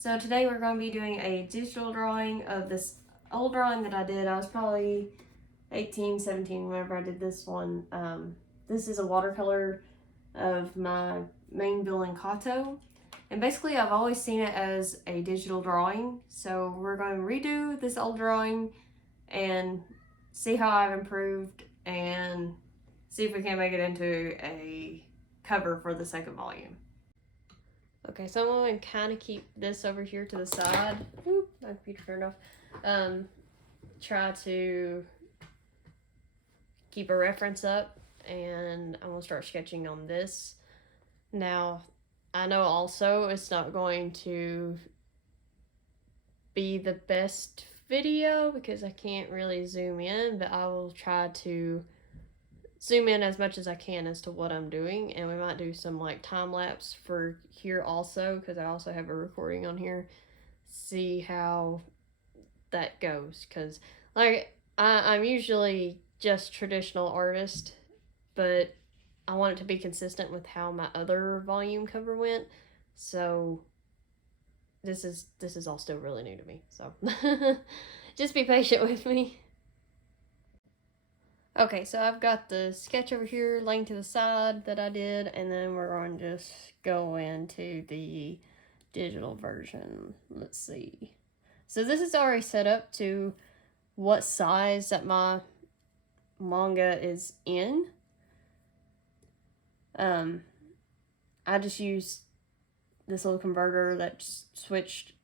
So today we're going to be doing a digital drawing of this old drawing that I did. I was probably 18, 17 whenever I did this one. This is a watercolor of my main villain Kato. And basically I've always seen it as a digital drawing. So we're going to redo this old drawing and see how I've improved and see if we can make it into a cover for the second volume. Okay, so I'm going to kind of keep this over here to the side. Oop, my computer turned off. Try to keep a reference up, and I'm going to start sketching on this. Now, I know also it's not going to be the best video because I can't really zoom in, but I will try to zoom in as much as I can as to what I'm doing, and we might do some like time lapse for here also because I also have a recording on here. See how that goes, because like I'm usually just traditional artist, but I want it to be consistent with how my other volume cover went. So this is all still really new to me, so just be patient with me. Okay, so I've got the sketch over here laying to the side that I did, and then we're going to just go into the digital version. Let's see. So this is already set up to what size that my manga is in. I just used this little converter that switched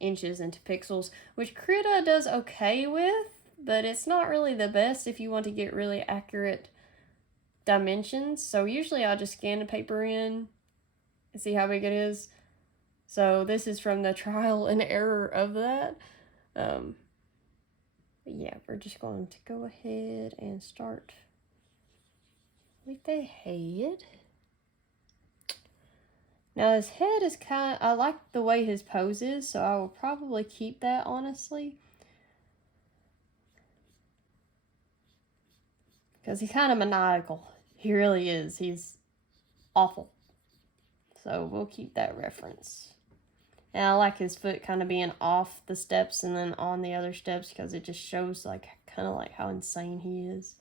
inches into pixels, which Krita does okay with, but it's not really the best if you want to get really accurate dimensions. So usually I just scan the paper in and see how big it is. So this is from the trial and error of that. But yeah, we're just going to go ahead and start with the head. Now his head is I like the way his pose is, so I will probably keep that, honestly. Because he's kind of maniacal. He really is. He's awful. So we'll keep that reference. And I like his foot kind of being off the steps and then on the other steps because it just shows like kind of like how insane he is.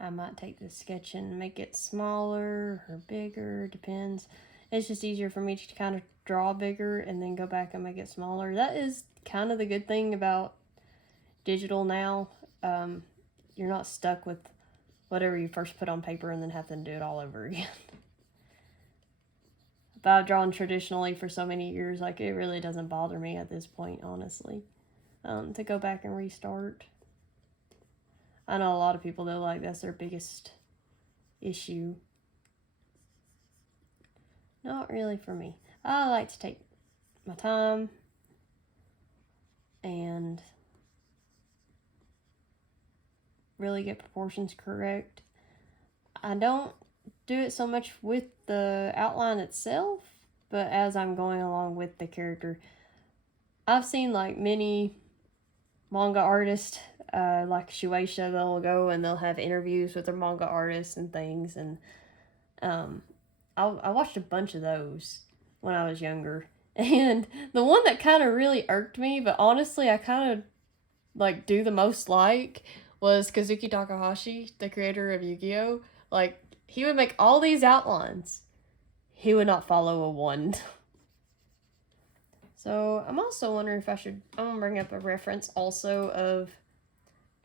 I might take this sketch and make it smaller or bigger, depends. It's just easier for me to kind of draw bigger and then go back and make it smaller. That is kind of the good thing about digital now. You're not stuck with whatever you first put on paper and then have to do it all over again. But I've drawn traditionally for so many years, like it really doesn't bother me at this point, honestly, to go back and restart. I know a lot of people though, like that's their biggest issue. Not really for me. I like to take my time and really get proportions correct. I don't do it so much with the outline itself, but as I'm going along with the character. I've seen like many manga artists, like Shueisha, they'll go and they'll have interviews with their manga artists and things, and I watched a bunch of those when I was younger. And the one that kind of really irked me, but honestly I kind of like do the most like, was Kazuki Takahashi, the creator of Yu-Gi-Oh! Like, he would make all these outlines. He would not follow a one. So I'm also wondering if I'm gonna bring up a reference also of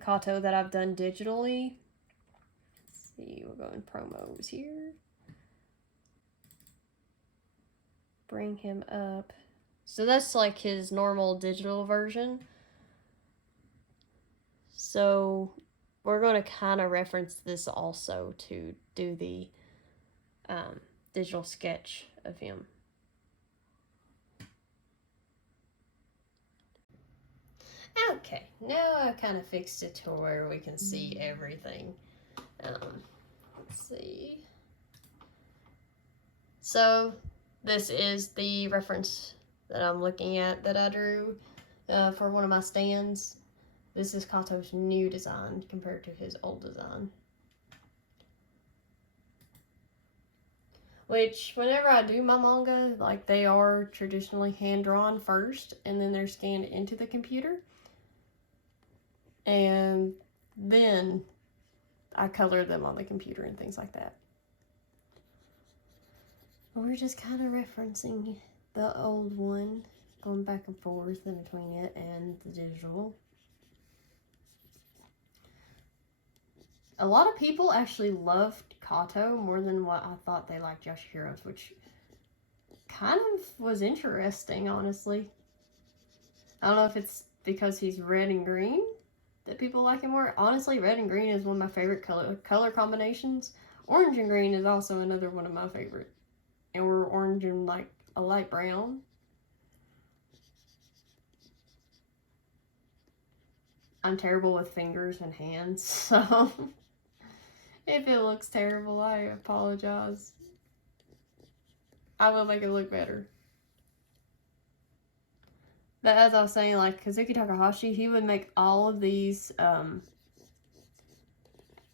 Kato that I've done digitally. Let's see, we'll go in promos here. Bring him up. So that's like his normal digital version. So we're going to kind of reference this also to do the digital sketch of him. Okay, now I've kind of fixed it to where we can see everything. Let's see. So this is the reference that I'm looking at that I drew for one of my stands. This is Kato's new design compared to his old design. Which, whenever I do my manga, like, they are traditionally hand-drawn first, and then they're scanned into the computer. And then I color them on the computer and things like that. We're just kind of referencing the old one, going back and forth in between it and the digital. A lot of people actually loved Kato more than what I thought they liked Yoshihiro's, which kind of was interesting, honestly. I don't know if it's because he's red and green that people like him more. Honestly, red and green is one of my favorite color combinations. Orange and green is also another one of my favorite. And we're orange and like a light brown. I'm terrible with fingers and hands, so if it looks terrible, I apologize. I will make it look better. But as I was saying, like, Kazuki Takahashi, he would make all of these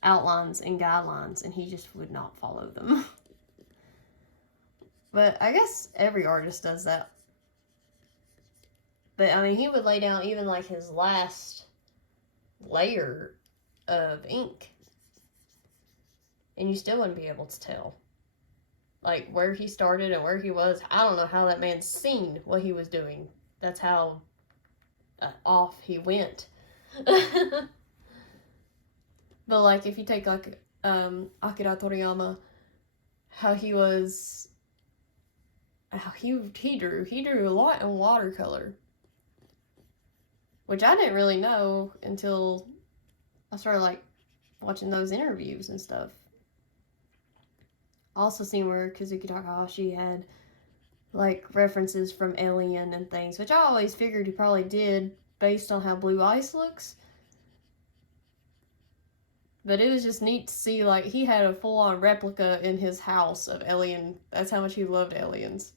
outlines and guidelines, and he just would not follow them. But I guess every artist does that. But, I mean, he would lay down even, like, his last layer of ink, and you still wouldn't be able to tell. Like, where he started and where he was. I don't know how that man's seen what he was doing. That's how off he went. But, like, if you take, like, Akira Toriyama, how he was... How he drew a lot in watercolor. Which I didn't really know until I started, like, watching those interviews and stuff. Also seen where Kazuki Takahashi had, like, references from Alien and things, which I always figured he probably did based on how Blue Ice looks. But it was just neat to see, like, he had a full-on replica in his house of Alien. That's how much he loved aliens.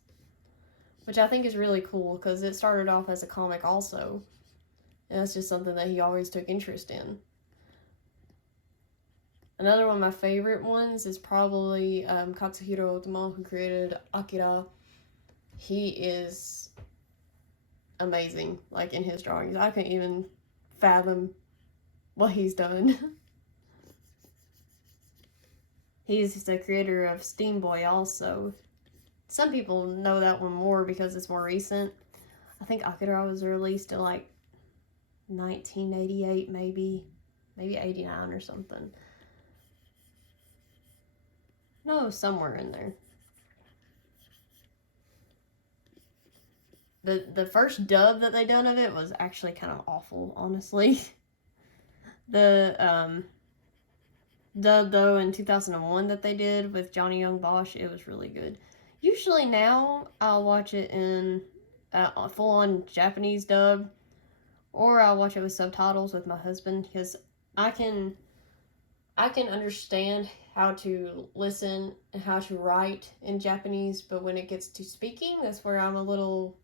Which I think is really cool, because it started off as a comic also. And that's just something that he always took interest in. Another one of my favorite ones is probably Katsuhiro Otomo, who created Akira. He is amazing, like, in his drawings. I can't even fathom what he's done. He's the creator of Steam Boy also. Some people know that one more because it's more recent. I think Akira was released in, like, 1988, maybe 89 or something. No, somewhere in there. The first dub that they done of it was actually kind of awful, honestly. The dub, though, in 2001 that they did with Johnny Young Bosch, it was really good. Usually now I'll watch it in a full-on Japanese dub, or I'll watch it with subtitles with my husband, because I can understand how to listen and how to write in Japanese, but when it gets to speaking, that's where I'm a little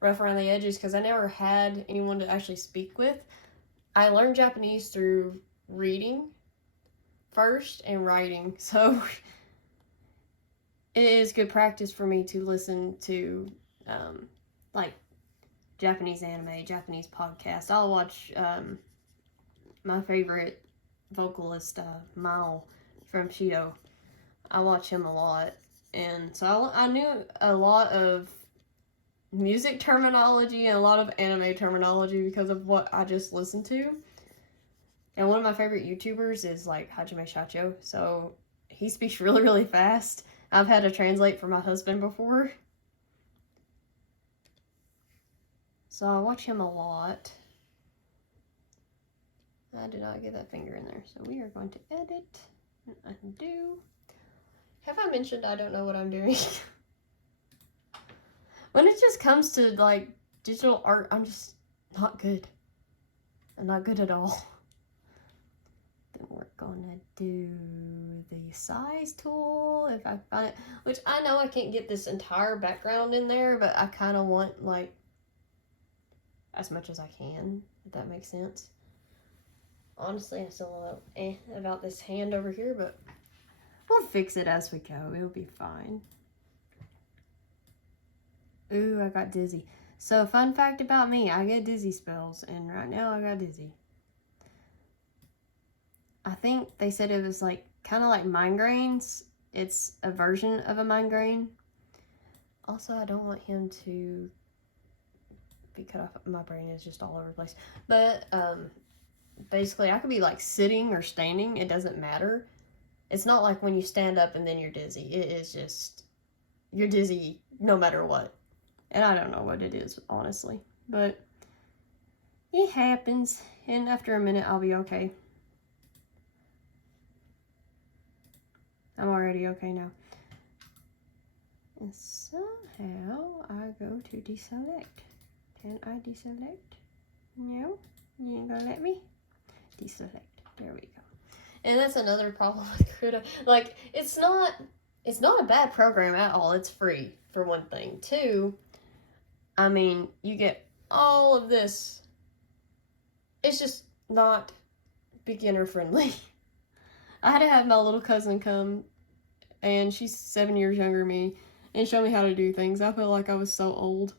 rough around the edges, because I never had anyone to actually speak with. I learned Japanese through reading first and writing, so it is good practice for me to listen to like Japanese anime, Japanese podcasts. I'll watch my favorite vocalist, Mao from Shido. I watch him a lot, and so I knew a lot of music terminology and a lot of anime terminology because of what I just listened to. And one of my favorite YouTubers is, like, Hajime Shacho, so he speaks really, really fast. I've had to translate for my husband before. So I watch him a lot. I did not get that finger in there, so we are going to edit and undo. Have I mentioned I don't know what I'm doing? When it just comes to, like, digital art, I'm just not good. I'm not good at all. Then we're gonna do the size tool, if I find it, which I know I can't get this entire background in there, but I kind of want, like, as much as I can, if that makes sense. honestly, I still a little about this hand over here, but we'll fix it as we go. It'll be fine. Ooh, I got dizzy. So, fun fact about me, I get dizzy spells, and right now I got dizzy. I think they said it was like kind of like migraines. It's a version of a migraine. Also, I don't want him to be cut off. My brain is just all over the place. But basically, I could be like sitting or standing. It doesn't matter. It's not like when you stand up and then you're dizzy. It is just, you're dizzy no matter what. And I don't know what it is, honestly. But it happens. And after a minute, I'll be okay. I'm already okay now. And somehow I go to deselect. Can I deselect? No? You ain't gonna let me? Deselect. There we go. And that's another problem with Cruda. Like, it's not a bad program at all. It's free, for one thing. Two, I mean, you get all of this. It's just not beginner friendly. I had to have my little cousin come, and she's 7 years younger than me, and show me how to do things. I feel like I was so old.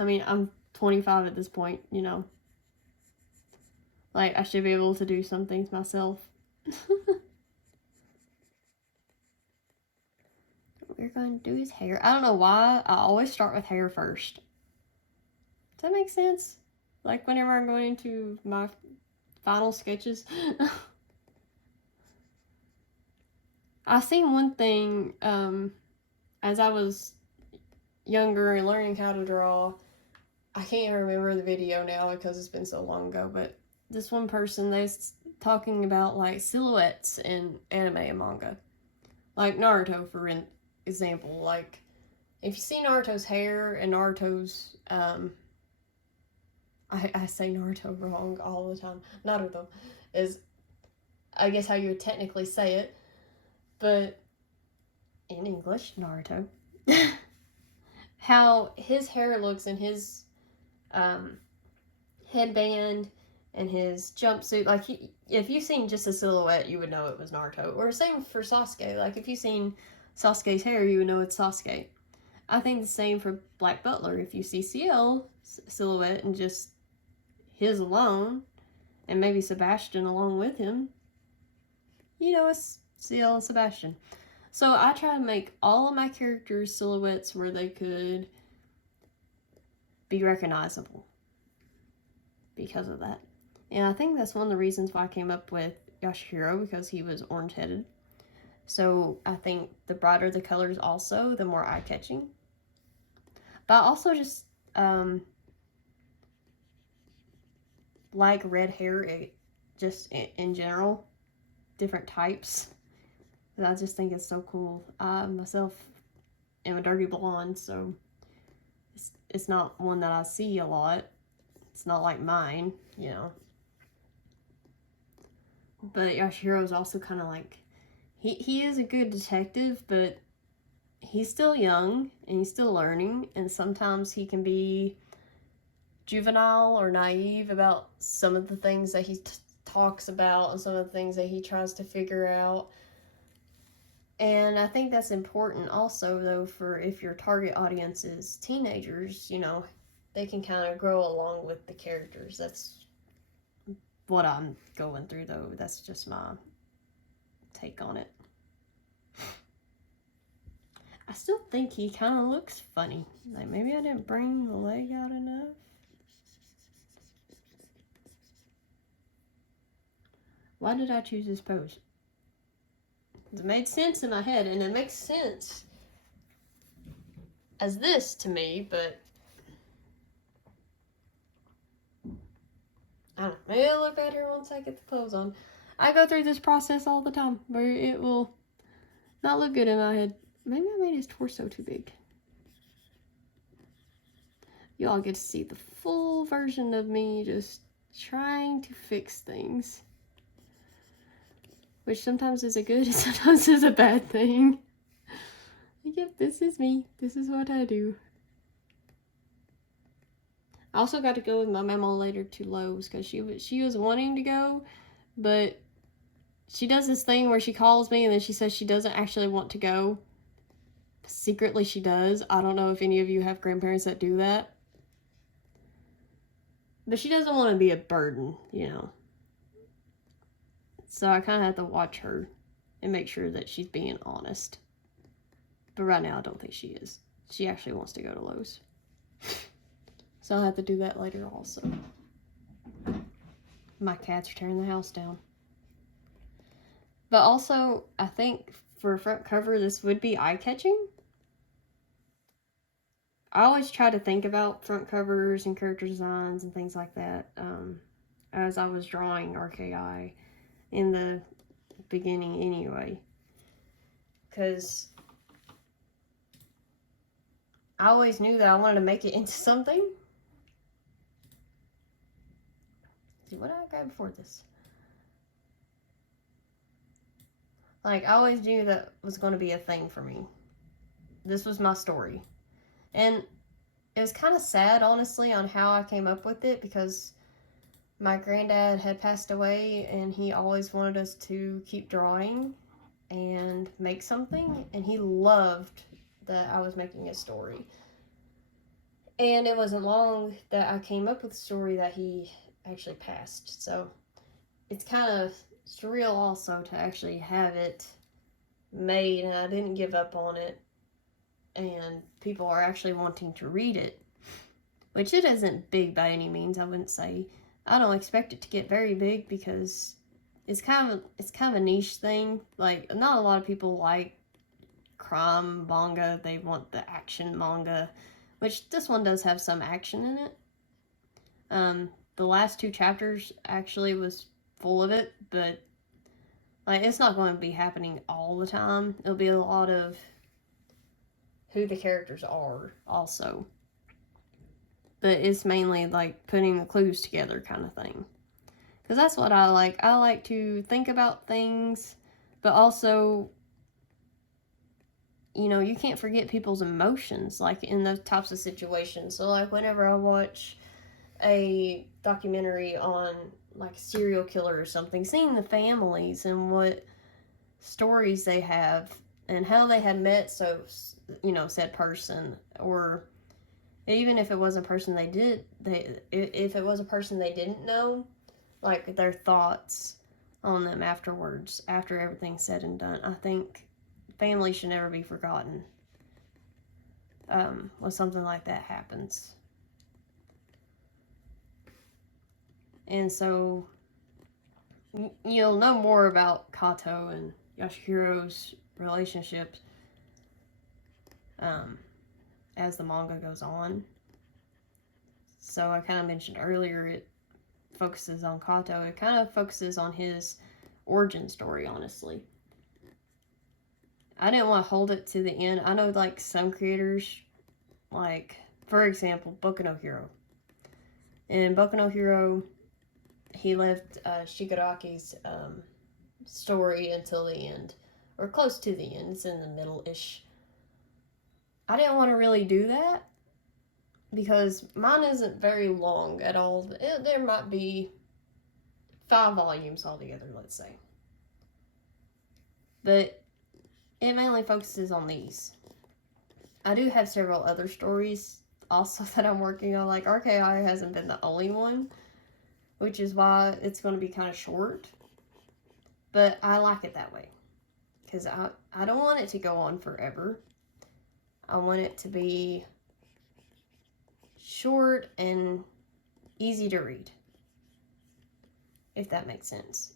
I mean, I'm 25 at this point, you know. Like, I should be able to do some things myself. We're going to do his hair. I don't know why I always start with hair first. Does that make sense? Like, whenever I'm going into my final sketches. I seen one thing, as I was younger and learning how to draw. I can't remember the video now because it's been so long ago, but this one person, they're talking about like silhouettes in anime and manga. Like Naruto, for example. Like, if you see Naruto's hair and Naruto's, I say Naruto wrong all the time. Naruto is, I guess, how you would technically say it. But in English, Naruto. How his hair looks and his headband and his jumpsuit. Like, if you've seen just a silhouette, you would know it was Naruto. Or same for Sasuke. Like, if you've seen Sasuke's hair, you would know it's Sasuke. I think the same for Black Butler. If you see CL silhouette and just his alone, and maybe Sebastian along with him, you know it's CL and Sebastian. So I try to make all of my characters' silhouettes where they could be recognizable because of that. And I think that's one of the reasons why I came up with Yashihiro, because he was orange-headed. So I think the brighter the colors also, the more eye-catching. But I also just like red hair, just in general, different types. I just think it's so cool. I myself am a dirty blonde, so it's not one that I see a lot. It's not like mine, you know. But Yashihiro is also kind of like, he is a good detective, but he's still young and he's still learning, and sometimes he can be juvenile or naive about some of the things that he talks about and some of the things that he tries to figure out. And I think that's important also, though, for if your target audience is teenagers, you know, they can kind of grow along with the characters. That's what I'm going through, though. That's just my take on it. I still think he kind of looks funny. Like, maybe I didn't bring the leg out enough. Why did I choose this pose? It made sense in my head, and it makes sense as this to me, but I don't know. Maybe it'll look better once I get the clothes on. I go through this process all the time where it will not look good in my head. Maybe I made his torso too big. You all get to see the full version of me just trying to fix things. Which sometimes is a good and sometimes is a bad thing. Yep, this is me. This is what I do. I also got to go with my mama later to Lowe's because she was wanting to go, but she does this thing where she calls me and then she says she doesn't actually want to go. Secretly, she does. I don't know if any of you have grandparents that do that. But she doesn't want to be a burden, you know. So I kind of have to watch her and make sure that she's being honest. But right now, I don't think she is. She actually wants to go to Lowe's. So I'll have to do that later also. My cats are tearing the house down. But also, I think for a front cover, this would be eye-catching. I always try to think about front covers and character designs and things like that as I was drawing RKI in the beginning anyway. Because I always knew that I wanted to make it into something. Let's see, what did I grab before this? Like, I always knew that was going to be a thing for me. This was my story. And it was kind of sad, honestly, on how I came up with it, because my granddad had passed away and he always wanted us to keep drawing and make something, and he loved that I was making a story. And it wasn't long that I came up with the story that he actually passed. So it's kind of surreal also to actually have it made, and I didn't give up on it, and people are actually wanting to read it, which it isn't big by any means. I wouldn't say. I don't expect it to get very big because it's kind of a niche thing. Like, not a lot of people like crime manga. They want the action manga, which this one does have some action in it. The last 2 chapters actually was full of it, but like, it's not going to be happening all the time. It'll be a lot of who the characters are also. But it's mainly like putting the clues together kind of thing. Because that's what I like. I like to think about things, but also, you know, you can't forget people's emotions, like, in those types of situations. So, like, whenever I watch a documentary on, like, a serial killer or something, seeing the families and what stories they have and how they had met, so, you know, said person, or even if it was a person if it was a person they didn't know, like, their thoughts on them afterwards, after everything's said and done. I think family should never be forgotten when something like that happens. And so you'll know more about Kato and Yashihiro's relationships as the manga goes on. So I kind of mentioned earlier, it focuses on Kato. It kind of focuses on his origin story, honestly. I didn't want to hold it to the end. I know, like, some creators, like, for example, Boku no Hero. In Boku no Hero, he left Shigaraki's story until the end, or close to the end. It's in the middle-ish. I didn't want to really do that because mine isn't very long at all. There might be 5 volumes altogether, let's say. But it mainly focuses on these. I do have several other stories also that I'm working on. Like, RKI hasn't been the only one, which is why it's going to be kind of short. But I like it that way, because I don't want it to go on forever. I want it to be short and easy to read, if that makes sense.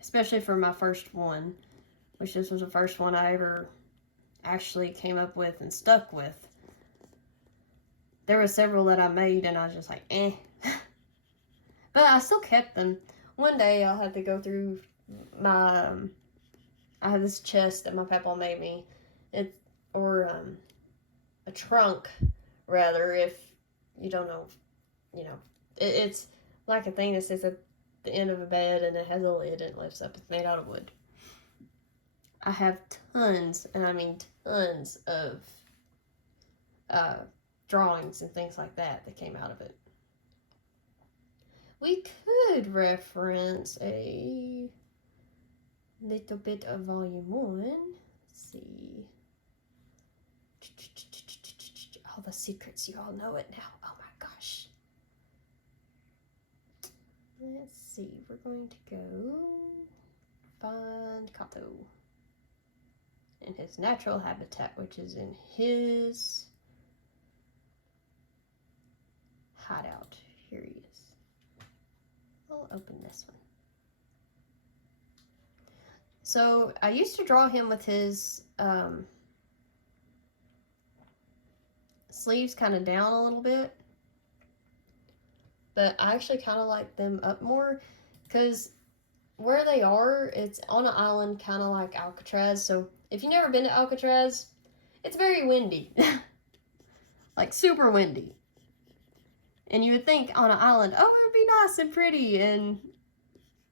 Especially for my first one, which this was the first one I ever actually came up with and stuck with. There were several that I made and I was just like, eh. But I still kept them. One day I'll have to go through my, I have this chest that my papa made me. A trunk, rather, if you don't know, you know. It's like a thing that sits at the end of a bed and it has a lid and it lifts up. It's made out of wood. I have tons, and I mean tons, of drawings and things like that came out of it. We could reference a little bit of volume 1. Let's see. All the secrets, you all know it now. Oh my gosh. Let's see, we're going to go find Kato in his natural habitat, which is in his hideout. Here he is. I'll open this one. So I used to draw him with his sleeves kind of down a little bit, but I actually kind of like them up more because where they are, it's on an island kind of like Alcatraz. So if you've never been to Alcatraz, it's very windy. Like super windy. And you would think on an island, oh, it would be nice and pretty and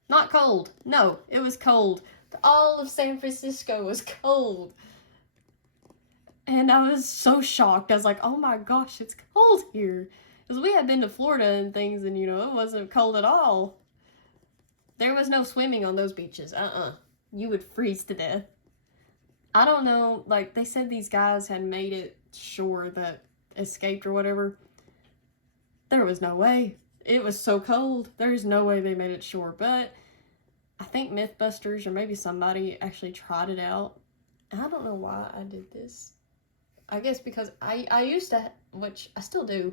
not cold. No, it was cold. All of San Francisco was cold. And I was so shocked. I was like, oh my gosh, it's cold here. Because we had been to Florida and things, and, you know, it wasn't cold at all. There was no swimming on those beaches. You would freeze to death. I don't know, like, they said these guys had made it shore that escaped or whatever. There was no way. It was so cold. There's no way they made it shore. But I think Mythbusters or maybe somebody actually tried it out. And I don't know why I did this. I guess because I used to, which I still do,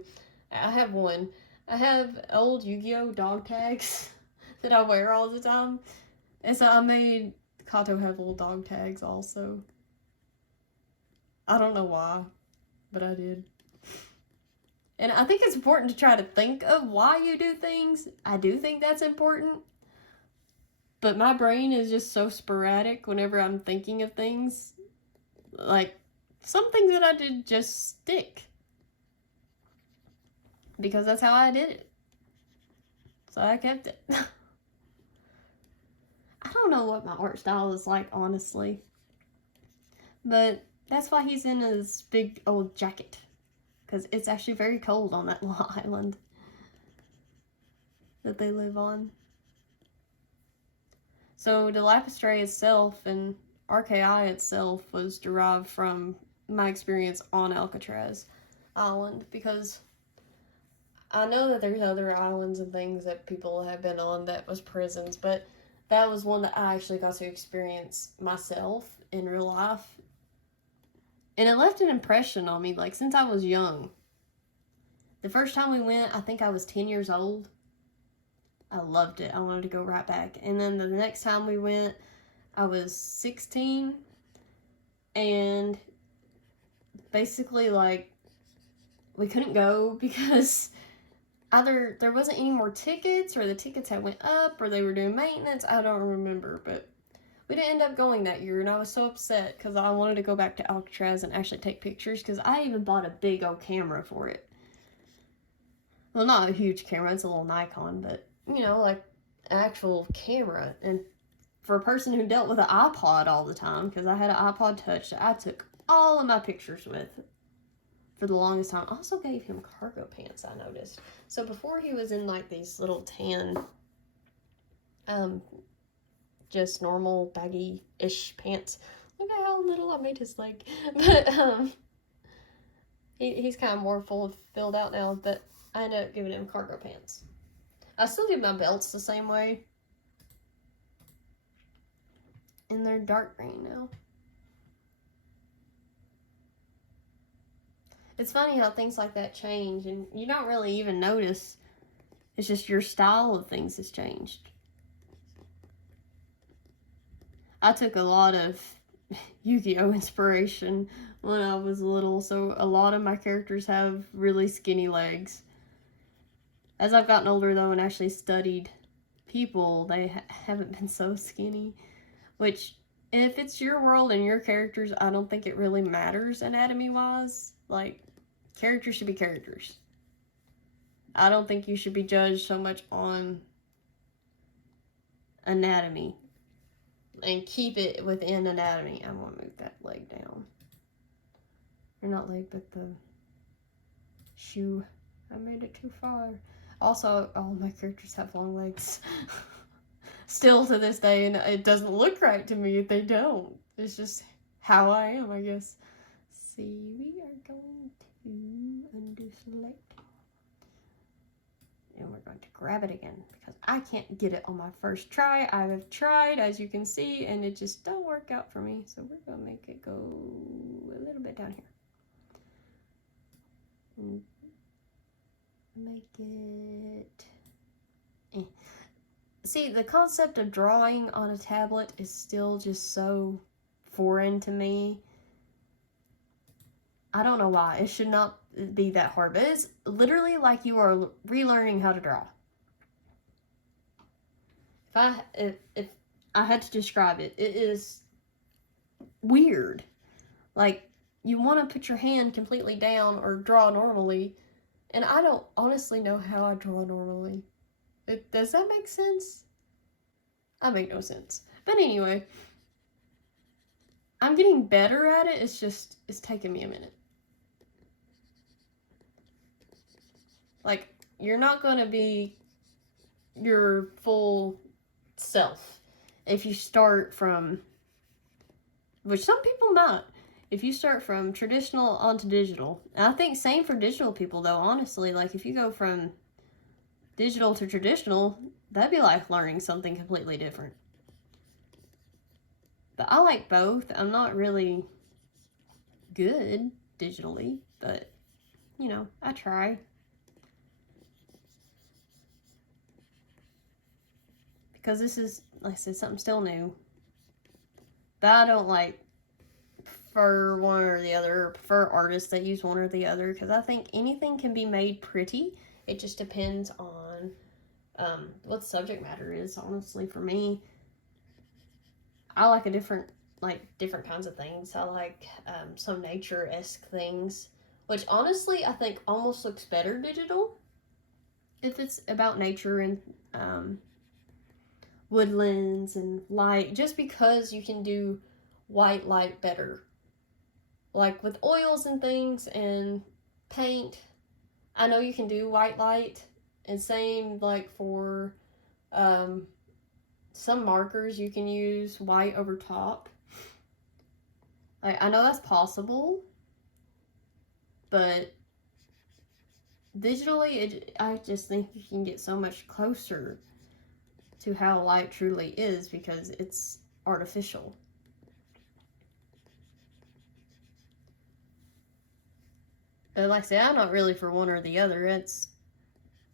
I have one. I have old Yu-Gi-Oh! Dog tags that I wear all the time. And so I made Kato have little dog tags also. I don't know why, but I did. And I think it's important to try to think of why you do things. I do think that's important. But my brain is just so sporadic whenever I'm thinking of things. Like, some things that I did just stick. Because that's how I did it. So I kept it. I don't know what my art style is like, honestly. But that's why he's in his big old jacket. Because it's actually very cold on that little island that they live on. So the lapis tray itself and RKI itself was derived from my experience on Alcatraz Island, because I know that there's other islands and things that people have been on that was prisons, but that was one that I actually got to experience myself in real life. And it left an impression on me, like, since I was young. The first time we went, I think I was 10 years old. I loved it. I wanted to go right back. And then the next time we went, I was 16. And basically, like, we couldn't go because either there wasn't any more tickets, or the tickets had went up, or they were doing maintenance. I don't remember, but we didn't end up going that year, and I was so upset because I wanted to go back to Alcatraz and actually take pictures, because I even bought a big old camera for it. Well, not a huge camera, it's a little Nikon, but, you know, like, an actual camera. And for a person who dealt with an iPod all the time, because I had an iPod Touch that I took all of my pictures with for the longest time. I also gave him cargo pants, I noticed. So before he was in, like, these little tan, just normal baggy-ish pants. Look at how little I made his leg. But, he's kind of more filled out now, but I ended up giving him cargo pants. I still do my belts the same way. And they're dark green now. It's funny how things like that change, and you don't really even notice. It's just your style of things has changed. I took a lot of Yu-Gi-Oh! Inspiration when I was little, so a lot of my characters have really skinny legs. As I've gotten older, though, and actually studied people, they haven't been so skinny. Which, if it's your world and your characters, I don't think it really matters anatomy-wise. Like, characters should be characters. I don't think you should be judged so much on anatomy. And keep it within anatomy. I'm going to move that leg down. Or not leg, but the Shoo, I made it too far. Also, all my characters have long legs. Still to this day, and it doesn't look right to me if they don't. It's just how I am, I guess. See, we are going to undo select. And we're going to grab it again because I can't get it on my first try. I have tried, as you can see, and it just don't work out for me. So we're going to make it go a little bit down here. And make it... See, the concept of drawing on a tablet is still just so foreign to me. I don't know why. It should not be that hard, but it's literally like you are relearning how to draw. If I had to describe it, it is weird. Like, you want to put your hand completely down or draw normally, and I don't honestly know how I draw normally. Does that make sense? I make no sense. But anyway, I'm getting better at it. It's taking me a minute. Like, you're not going to be your full self if you start from, which some people might, if you start from traditional onto digital. And I think same for digital people, though, honestly. Like, if you go from digital to traditional, that'd be like learning something completely different. But I like both. I'm not really good digitally, but, you know, I try. Because this is, like I said, something still new. But I don't like prefer one or the other, or prefer artists that use one or the other, because I think anything can be made pretty. It just depends on what the subject matter is, honestly, for me. I like different kinds of things. I like some nature-esque things, which honestly I think almost looks better digital if it's about nature and woodlands and light, just because you can do white light better. Like with oils and things and paint, I know you can do white light, and same like for some markers you can use white over top. I know that's possible, but digitally, I just think you can get so much closer to how light truly is because it's artificial. But like I said, I'm not really for one or the other. It's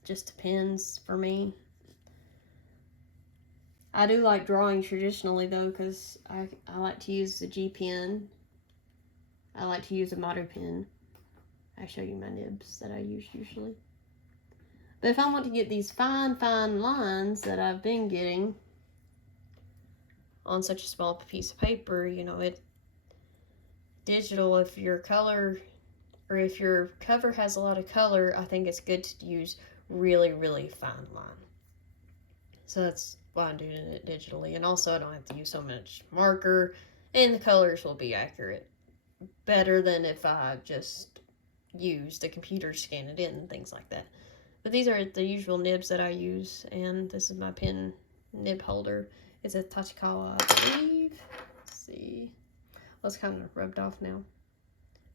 just depends for me. I do like drawing traditionally, though, because I like to use the G pen. I like to use a motto pen. I show you my nibs that I use usually. But if I want to get these fine lines that I've been getting on such a small piece of paper, you know, digital, if your color, or if your cover has a lot of color, I think it's good to use really, really fine line. So that's why I'm doing it digitally. And also I don't have to use so much marker, and the colors will be accurate. Better than if I just use the computer to scan it in and things like that. But these are the usual nibs that I use, and this is my pen nib holder. It's a Tachikawa, I believe. Let's see. Well, it's kind of rubbed off now.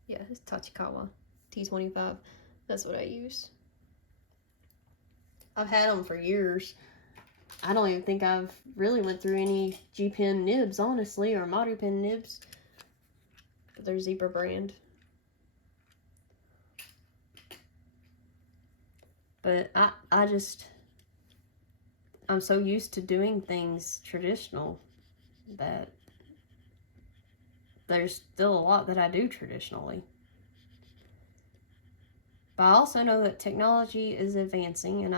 Yeah, it's Tachikawa T25. That's what I use. I've had them for years. I don't even think I've really went through any G pen nibs, honestly, or Motto pen nibs. But they're Zebra brand. But I'm so used to doing things traditional that there's still a lot that I do traditionally. But I also know that technology is advancing, and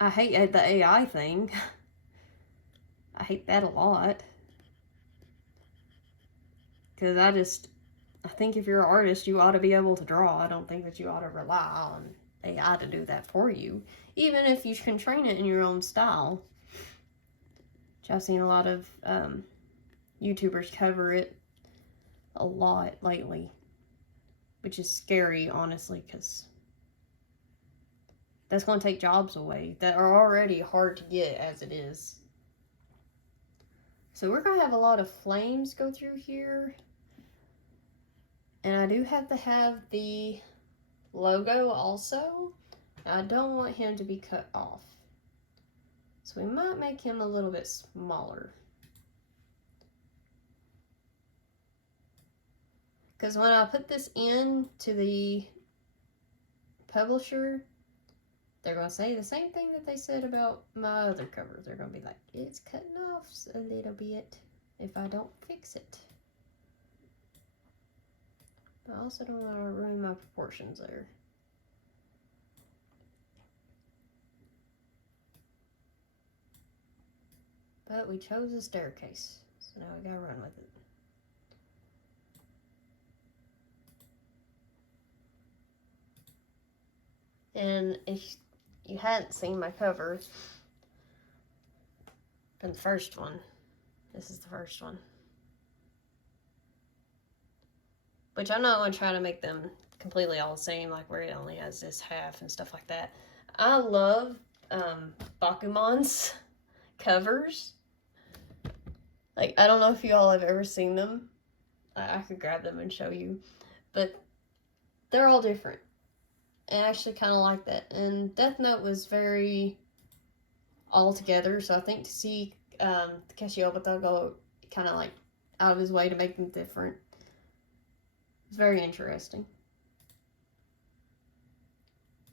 I hate the AI thing. I hate that a lot. Because I think if you're an artist, you ought to be able to draw. I don't think that you ought to rely on AI to do that for you. Even if you can train it in your own style. Which I've seen a lot of YouTubers cover it a lot lately. which is scary, honestly, because that's going to take jobs away that are already hard to get as it is. So we're going to have a lot of flames go through here. And I do have to have the logo also. I don't want him to be cut off. So we might make him a little bit smaller. Because when I put this in to the publisher, they're going to say the same thing that they said about my other cover. They're going to be like, it's cutting off a little bit if I don't fix it. But I also don't want to ruin my proportions there. But we chose a staircase, so now we gotta run with it. And if you hadn't seen my cover from the first one, this is the first one. Which I'm not going to try to make them completely all the same, like where it only has this half and stuff like that. I love Bakuman's covers. Like, I don't know if you all have ever seen them. I could grab them and show you. But they're all different. And I actually kind of like that. And Death Note was very all together. So I think to see Takeshi Obata go kind of like out of his way to make them different, it's very interesting.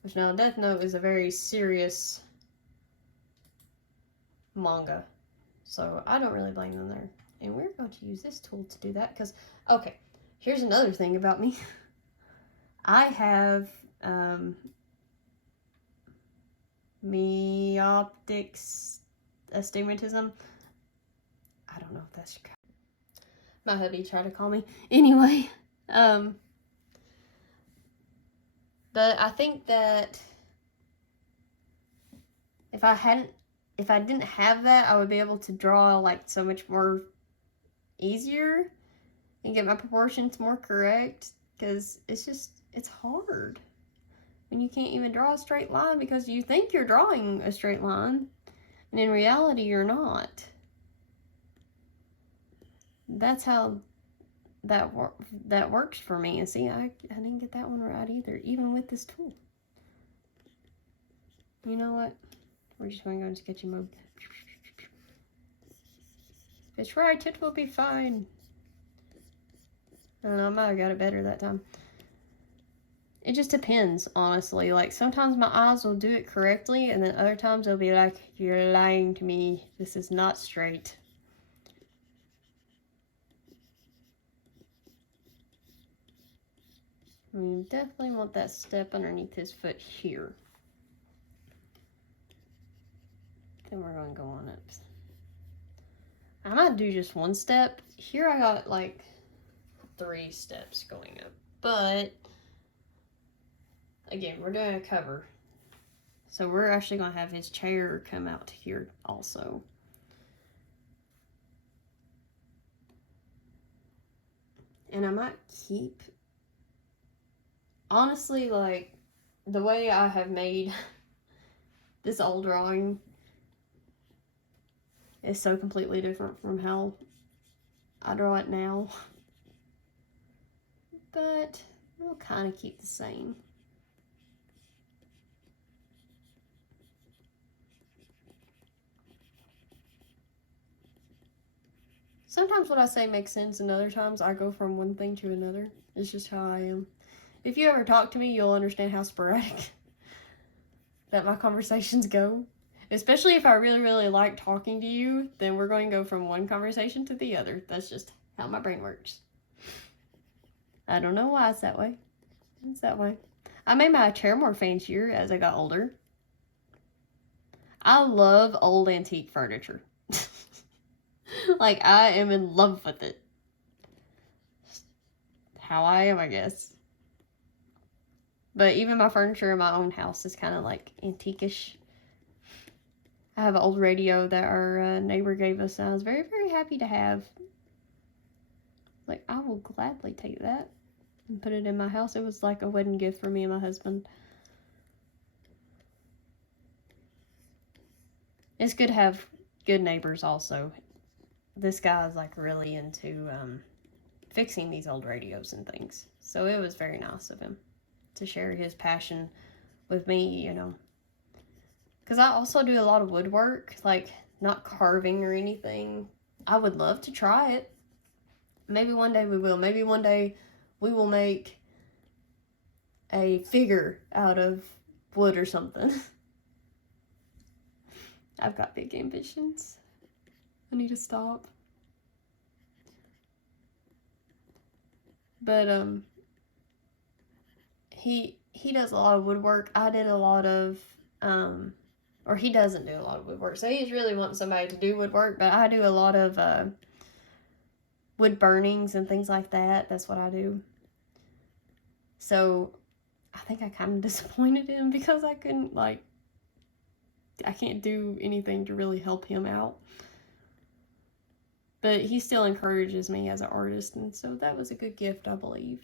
Which now Death Note is a very serious manga. So I don't really blame them there. And we're going to use this tool to do that because, okay, here's another thing about me. I have myopic astigmatism. I don't know if that's my hubby tried to call me. Anyway, but I think that if I didn't have that, I would be able to draw like so much more easier and get my proportions more correct, because it's hard when you can't even draw a straight line because you think you're drawing a straight line and in reality you're not. That's how that works for me. And see, I didn't get that one right either, even with this tool. You know what? We're just going to go in sketchy mode. If it's right, it will be fine. I don't know, I might have got it better that time. It just depends, honestly. Like, sometimes my eyes will do it correctly, and then other times they'll be like, you're lying to me. This is not straight. I mean, definitely want that step underneath his foot here. Then we're going to go on up. I might do just one step. Here I got like 3 steps going up. But, again, we're doing a cover. So we're actually going to have his chair come out here also. And I might keep... Honestly, like, the way I have made this old drawing is so completely different from how I draw it now. But we'll kind of keep the same. Sometimes what I say makes sense, and other times I go from one thing to another. It's just how I am. If you ever talk to me, you'll understand how sporadic that my conversations go. Especially if I really, really like talking to you, then we're going to go from one conversation to the other. That's just how my brain works. I don't know why it's that way. It's that way. I made my chair more fancier as I got older. I love old antique furniture. Like, I am in love with it. How I am, I guess. But even my furniture in my own house is kind of like antique-ish. I have an old radio that our neighbor gave us, and I was very, very happy to have. Like, I will gladly take that. and put it in my house. It was like a wedding gift for me and my husband. It's good to have good neighbors also. This guy is like really into fixing these old radios and things. So it was very nice of him to share his passion with me, you know. Because I also do a lot of woodwork, like not carving or anything. I would love to try it. Maybe one day we will. Maybe one day we will make a figure out of wood or something. I've got big ambitions. I need to stop. But he does a lot of woodwork. I did a lot of or he doesn't do a lot of woodwork. So he's really wanting somebody to do woodwork, but I do a lot of wood burnings and things like that. That's what I do. So I think I kind of disappointed him because I couldn't, like, I can't do anything to really help him out. But he still encourages me as an artist, and so that was a good gift, I believe.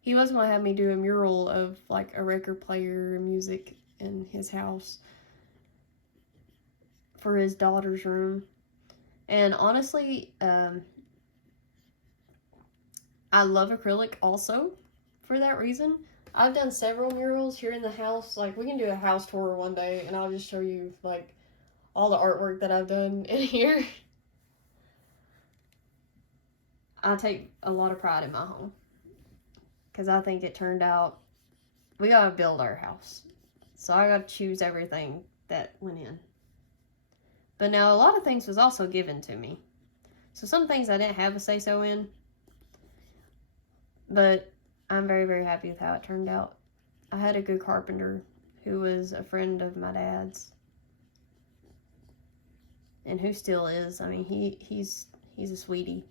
He was going to have me do a mural of, like, a record player and music in his house for his daughter's room. And honestly, I love acrylic also for that reason. I've done several murals here in the house. Like, we can do a house tour one day, and I'll just show you, like, all the artwork that I've done in here. I take a lot of pride in my home because I think it turned out, we gotta build our house. So I gotta choose everything that went in. But now a lot of things was also given to me. So some things I didn't have a say-so in. But I'm very, very happy with how it turned out. I had a good carpenter who was a friend of my dad's. And who still is. I mean, he's a sweetie.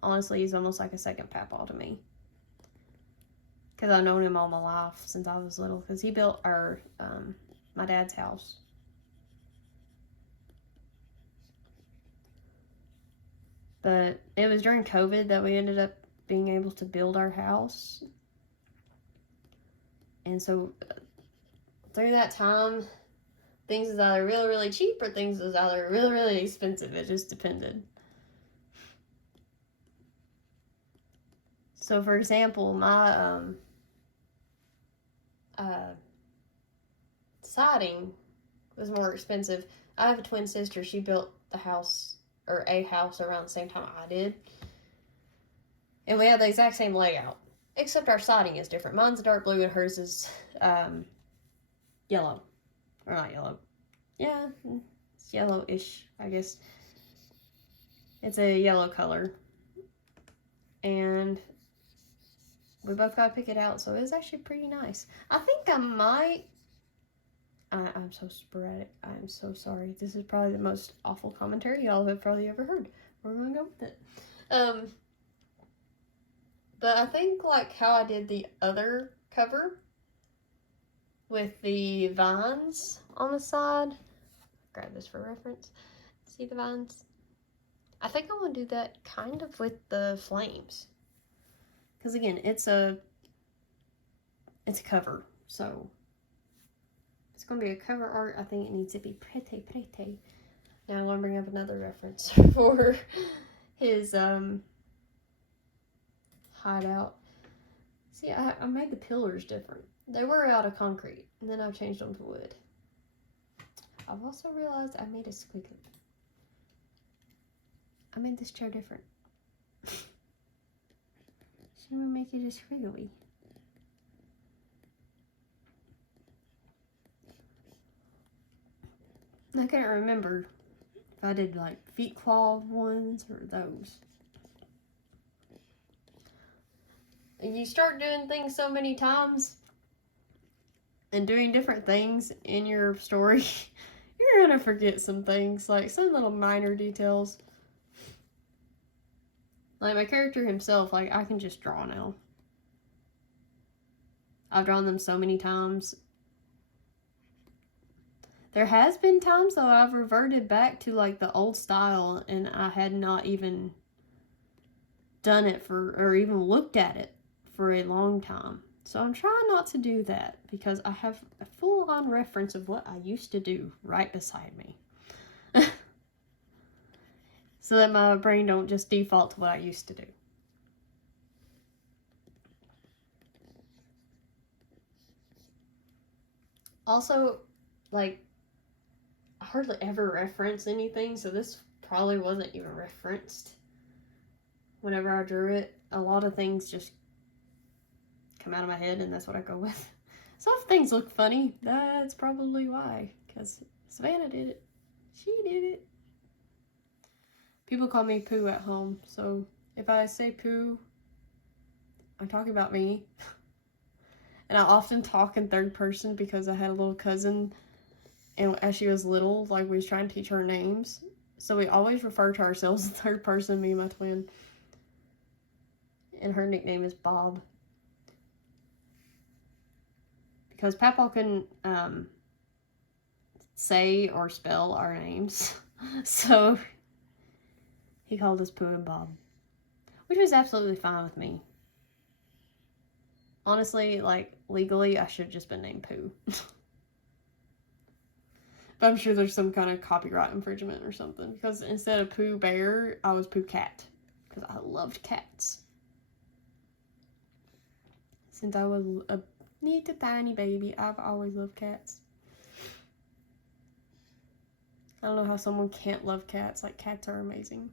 Honestly, he's almost like a second papa to me. Because I've known him all my life since I was little. Because he built my dad's house. But it was during COVID that we ended up being able to build our house. And so through that time, things was either really, really cheap or things was either really, really expensive. It just depended. So for example, my siding was more expensive. I have a twin sister. She built the house, or a house, around the same time I did. And we have the exact same layout, except our siding is different. Mine's dark blue and hers is yellow. Or not yellow. Yeah, it's yellowish, I guess. It's a yellow color. And we both got to pick it out, so it was actually pretty nice. I think I might... I'm so sporadic. I'm so sorry. This is probably the most awful commentary y'all have probably ever heard. We're going to go with it. But I think, like, how I did the other cover with the vines on the side. Grab this for reference. See the vines? I think I want to do that kind of with the flames. Because, again, it's a cover, so it's going to be a cover art. I think it needs to be pretty, pretty. Now I'm going to bring up another reference for his hideout. See, I made the pillars different. They were out of concrete, and then I've changed them to wood. I've also realized I made a squiggly. I made this chair different. Should we make it a squiggly? I can't remember if I did like feet claw ones or those. You start doing things so many times and doing different things in your story, you're gonna forget some things, like some little minor details. Like my character himself, like I can just draw now. I've drawn them so many times. There has been times though I've reverted back to like the old style and I had not even done it or even looked at it for a long time. So I'm trying not to do that because I have a full-on reference of what I used to do right beside me. So that my brain don't just default to what I used to do. Also, like, I hardly ever reference anything, so this probably wasn't even referenced whenever I drew it. A lot of things just come out of my head, and that's what I go with. So if things look funny, that's probably why, because Savannah did it. She did it. People call me Pooh at home, so if I say Pooh, I'm talking about me. And I often talk in third person because I had a little cousin, and as she was little, like, we was trying to teach her names. So we always refer to ourselves in third person, me and my twin. And her nickname is Bob. Because Papa couldn't say or spell our names. So he called us Pooh and Bob, which was absolutely fine with me. Honestly, like, legally, I should have just been named Pooh. But I'm sure there's some kind of copyright infringement or something, because instead of Pooh Bear, I was Pooh Cat, because I loved cats. Since I was a neat tiny baby, I've always loved cats. I don't know how someone can't love cats. Like, cats are amazing,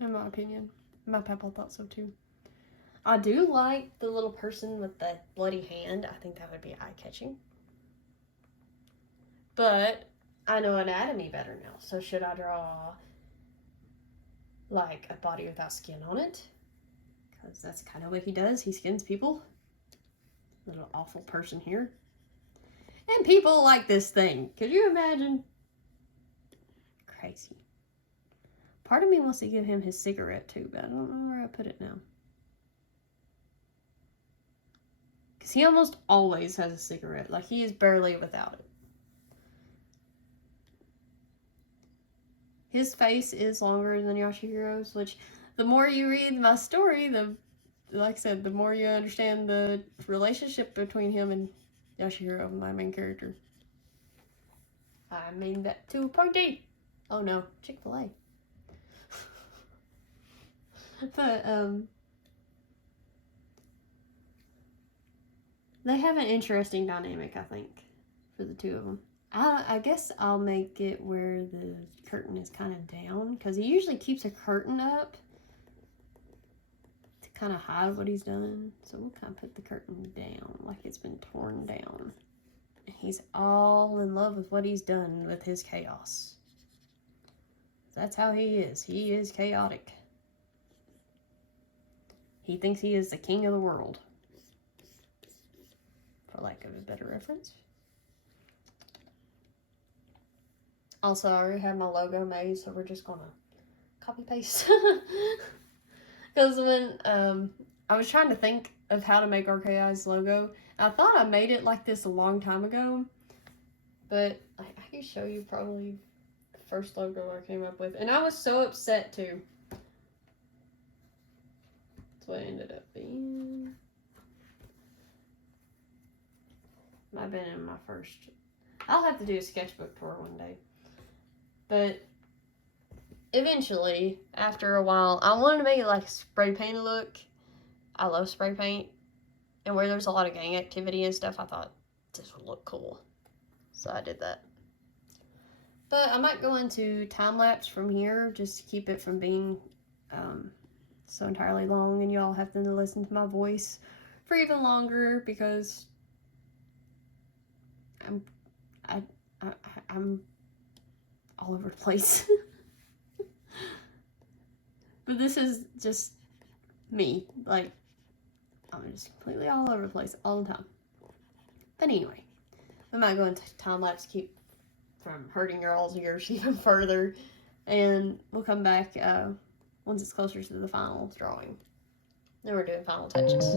in my opinion. My papa thought so too. I do like the little person with the bloody hand. I think that would be eye-catching. But I know anatomy better now. So should I draw, like, a body without skin on it? Because that's kind of what he does. He skins people. Little awful person here. And people like this thing. Could you imagine? Crazy. Part of me wants to give him his cigarette too, but I don't know where I put it now. Because he almost always has a cigarette. Like, he is barely without it. His face is longer than Yoshihiro's, which the more you read my story, like I said, the more you understand the relationship between him and Yoshihiro, my main character. I made that to a party. Oh no, Chick-fil-A. But, they have an interesting dynamic, I think, for the two of them. I guess I'll make it where the curtain is kind of down, because he usually keeps a curtain up to kind of hide what he's done. So we'll kind of put the curtain down, like it's been torn down. He's all in love with what he's done with his chaos. That's how he is. He is chaotic. He thinks he is the king of the world, for lack of a better reference. Also, I already have my logo made, so we're just gonna copy paste. Because when I was trying to think of how to make RKI's logo, I thought I made it like this a long time ago, but I can show you probably the first logo I came up with, and I was so upset too. That's what it ended up being. Might have been in my first. I'll have to do a sketchbook tour one day. But eventually, after a while, I wanted to make it like a spray paint look. I love spray paint. And where there's a lot of gang activity and stuff, I thought this would look cool. So I did that. But I might go into time-lapse from here, just to keep it from being so entirely long, and y'all have to listen to my voice for even longer, because I'm all over the place. But this is just me. Like, I'm just completely all over the place all the time. But anyway, we might go into time-lapse, keep from hurting your all's ears even further, and we'll come back once it's closer to the final drawing. Then we're doing final touches.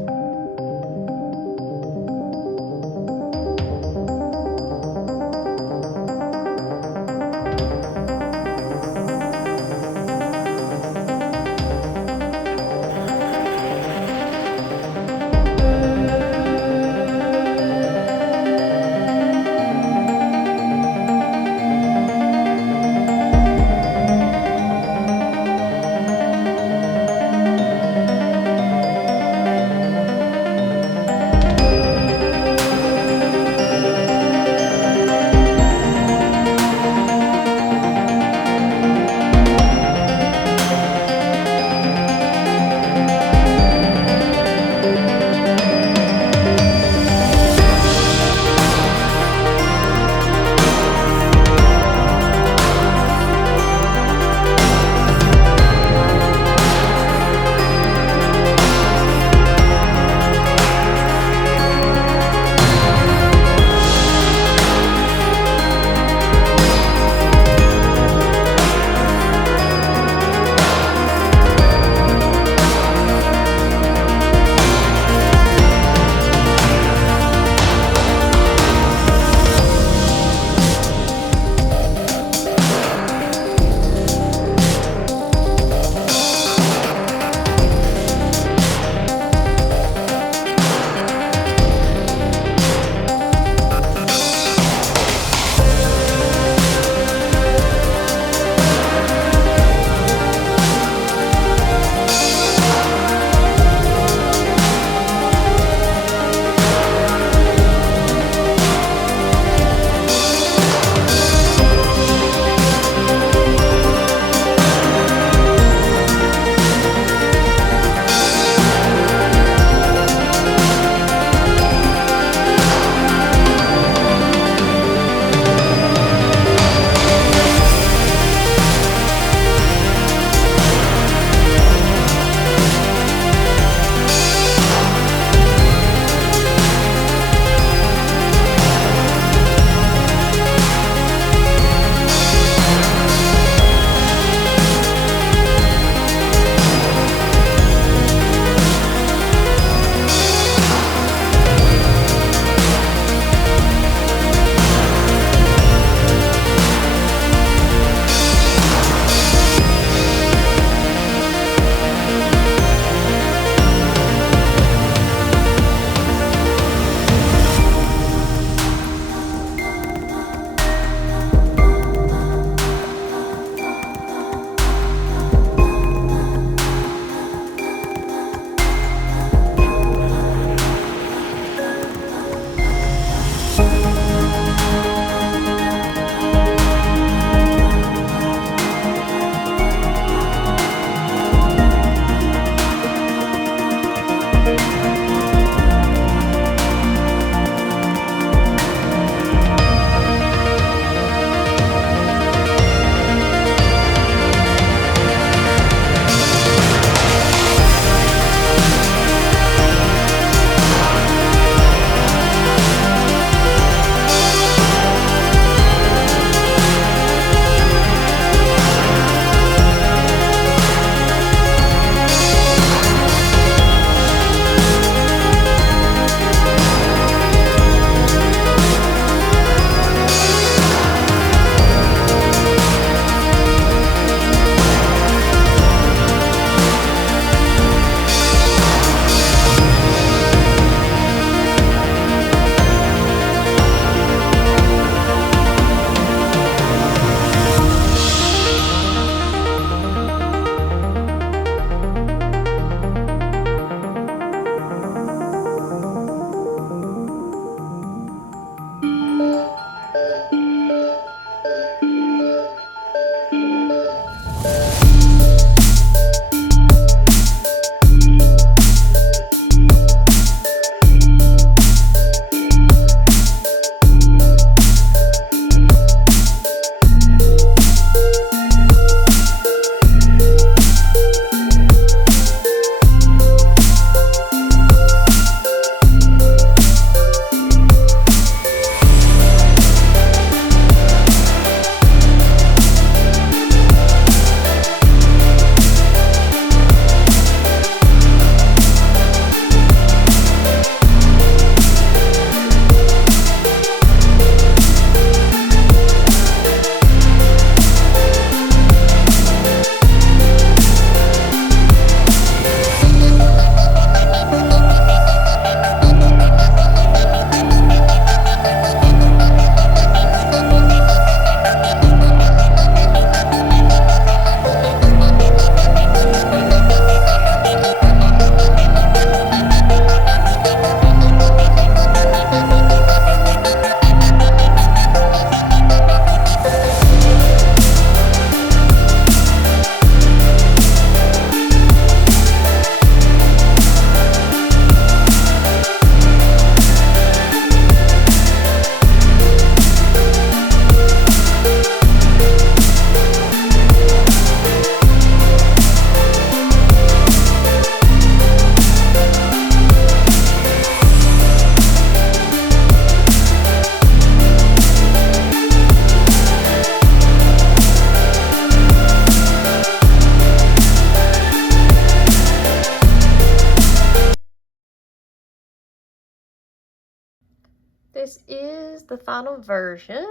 this is the final version,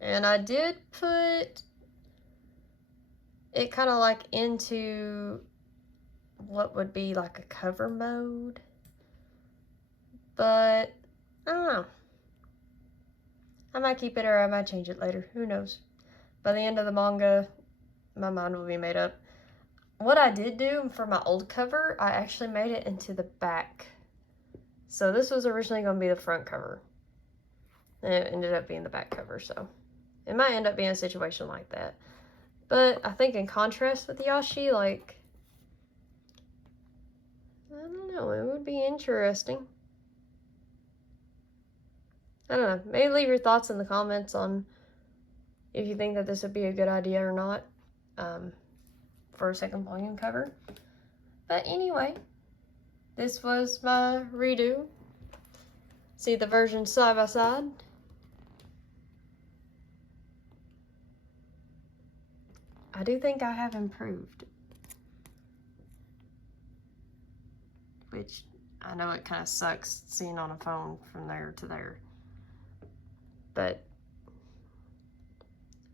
and I did put it kind of like into what would be like a cover mode, but I don't know. I might keep it or I might change it later. Who knows? By the end of the manga, my mind will be made up. What I did do for my old cover, I actually made it into the back. So this was originally going to be the front cover. And it ended up being the back cover, so it might end up being a situation like that. But I think in contrast with Yashi, like, I don't know, it would be interesting. I don't know, maybe leave your thoughts in the comments on if you think that this would be a good idea or not for a second volume cover. But anyway, this was my redo. See the versions side by side. I do think I have improved. Which, I know it kind of sucks seeing on a phone from there to there. But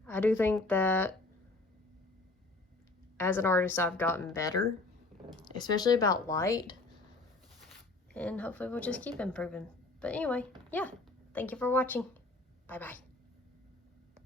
I do think that as an artist I've gotten better, especially about light. And hopefully we'll just keep improving. But anyway, yeah, thank you for watching. Bye-bye.